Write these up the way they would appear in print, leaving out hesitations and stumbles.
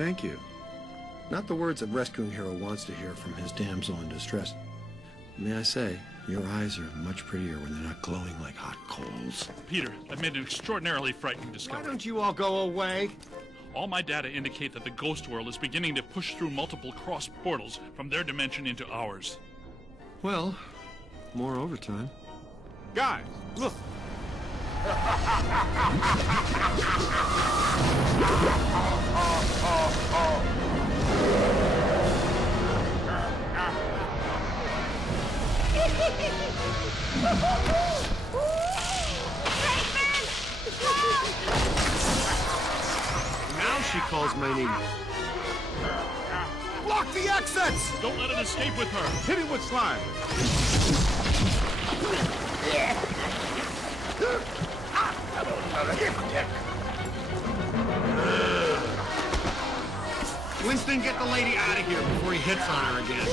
Thank you. Not the words a rescuing hero wants to hear from his damsel in distress. May I say, your eyes are much prettier when they're not glowing like hot coals. Peter, I've made an extraordinarily frightening discovery. Why don't you all go away? All my data indicate that the ghost world is beginning to push through multiple cross portals from their dimension into ours. Well, more overtime. Guys, look. Now she calls my name. Block the exits! Don't let it escape with her! Hit it with slime. Winston, get the lady out of here before he hits on her again.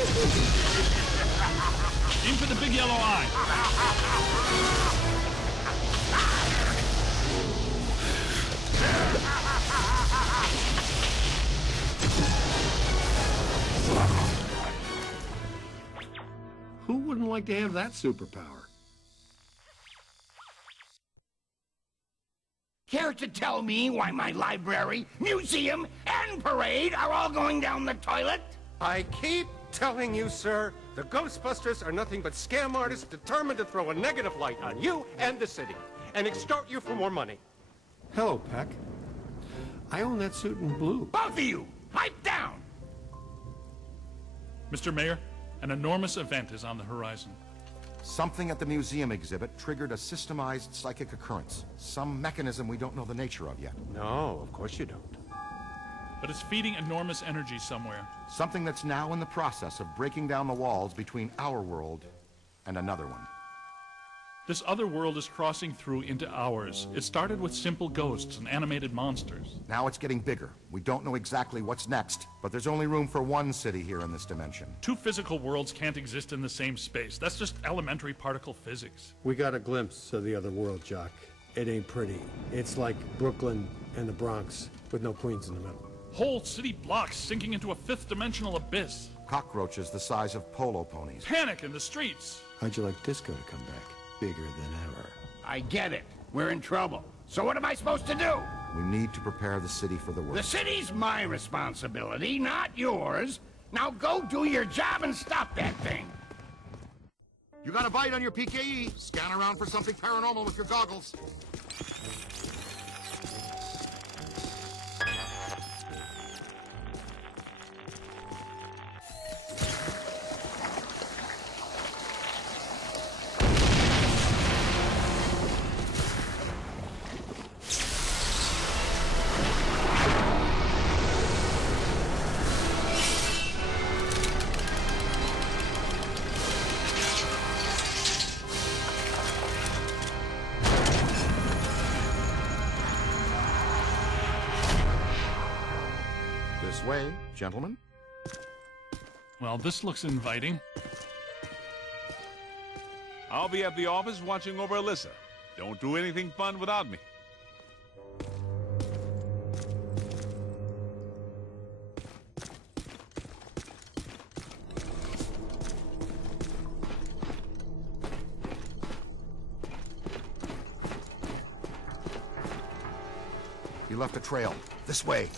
Aim for the big yellow eye. Who wouldn't like to have that superpower? Care to tell me why my library, museum, and parade are all going down the toilet? I keep telling you, sir, the Ghostbusters are nothing but scam artists determined to throw a negative light on you and the city and extort you for more money. Hello, Peck. I own that suit in blue. Both of you, pipe down! Mr. Mayor, an enormous event is on the horizon. Something at the museum exhibit triggered a systemized psychic occurrence. Some mechanism we don't know the nature of yet. No, of course you don't. But it's feeding enormous energy somewhere. Something that's now in the process of breaking down the walls between our world and another one. This other world is crossing through into ours. It started with simple ghosts and animated monsters. Now it's getting bigger. We don't know exactly what's next, but there's only room for one city here in this dimension. Two physical worlds can't exist in the same space. That's just elementary particle physics. We got a glimpse of the other world, Jock. It ain't pretty. It's like Brooklyn and the Bronx, with no Queens in the middle. Whole city blocks sinking into a fifth-dimensional abyss. Cockroaches the size of polo ponies. Panic in the streets. How'd you like disco to come back? Bigger than ever. I get it. We're in trouble. So what am I supposed to do? We need to prepare the city for the The worst. city's my responsibility, not yours. Now go do your job and stop that thing. You got a bite on your PKE. Scan around for something paranormal with your goggles. This way, gentlemen. Well, this looks inviting. I'll be at the office watching over Alyssa. Don't do anything fun without me. You left a trail. This way.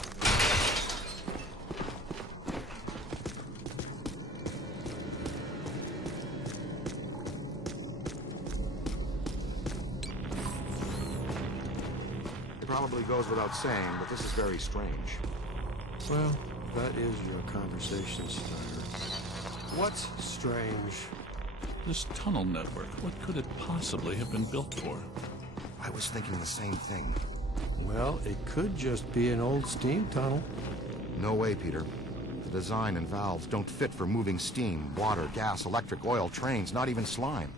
It probably goes without saying, but this is very strange. Well, that is your conversation starter. What's strange? This tunnel network, what could it possibly have been built for? I was thinking the same thing. Well, it could just be an old steam tunnel. No way, Peter. The design and valves don't fit for moving steam, water, gas, electric, oil, trains, not even slime.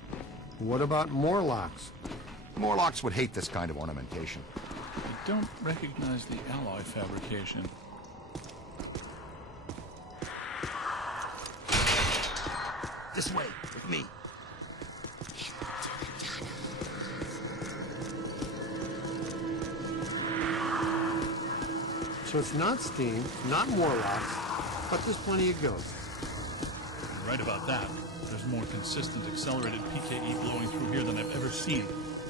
What about Morlocks? Morlocks would hate this kind of ornamentation. I don't recognize the alloy fabrication. This way, with me. So it's not steam, not Morlocks, but there's plenty of ghosts. You're right about that. There's more consistent accelerated PKE blowing through here than I've ever seen.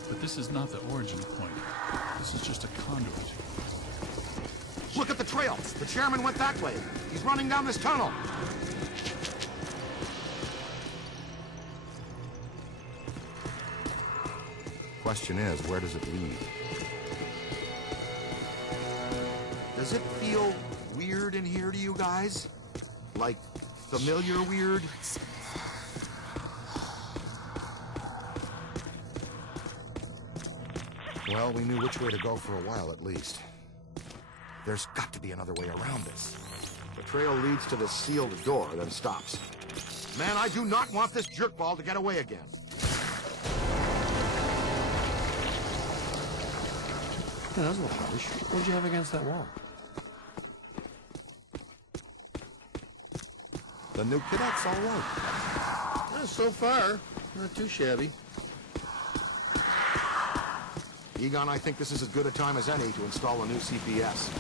But this is not the origin point. This is just a conduit. Look at the trails. The chairman went that way. He's running down this tunnel. Question is, where does it lead? Does it feel weird in here to you guys? Like familiar weird? Well, we knew which way to go for a while at least. There's got to be another way around this. The trail leads to this sealed door, then stops. Man, I do not want this jerkball to get away again. Yeah, that was a little harsh. What'd you have against that wall? The new cadet's all right. Well, so far, not too shabby. Egon, I think this is as good a time as any to install a new CPS.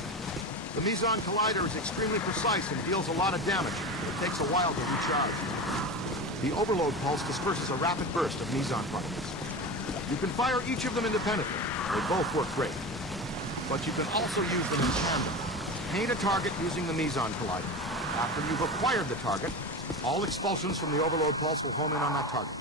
The Meson Collider is extremely precise and deals a lot of damage, but it takes a while to recharge. The overload pulse disperses a rapid burst of Meson particles. You can fire each of them independently. They both work great. But you can also use them in tandem. Paint a target using the Meson Collider. After you've acquired the target, all expulsions from the overload pulse will home in on that target.